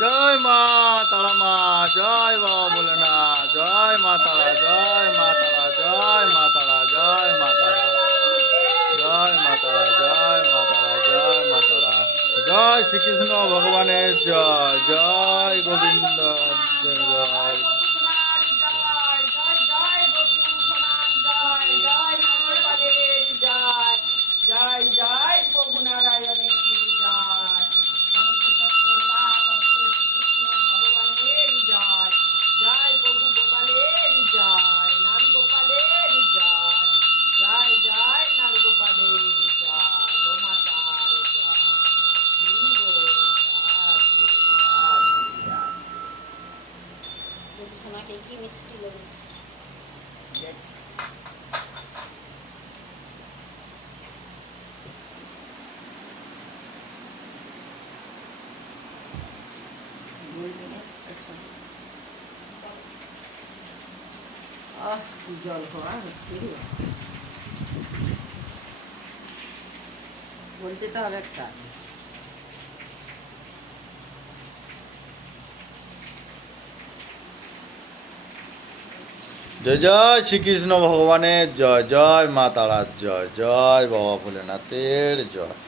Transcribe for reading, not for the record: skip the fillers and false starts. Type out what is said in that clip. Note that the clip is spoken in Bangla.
জয় মা তারা মা, জয় বাবা ভোলেনাথ, জয় মা তারা, জয় মা তারা, জয় মা তারা, জয় মা তারা, জয় মা তারা, জয় মা তারা, জয় মা তারা, জয় শ্রীকৃষ্ণ ভগবানের জয়, জয় গোবিন্দ জয়। জয় জয় প্রভু নারায়ণের জয়, ভগবানের জয়, জয় প্রভু গোপালের জয়, নাম গোপালের জয়, জয় জয় নাম গোপালের জয়, গো মাতার জয়, শ্রী বল যদি সোনাকে কি মিষ্টি লেগেছে। জল খাওয়া হচ্ছে, বলতে তো হবে একটা। জয় জয় শ্রীকৃষ্ণ ভগবানের জয়, জয় মা তারার জয়, জয় বাবা ভোলেনাথের জয়।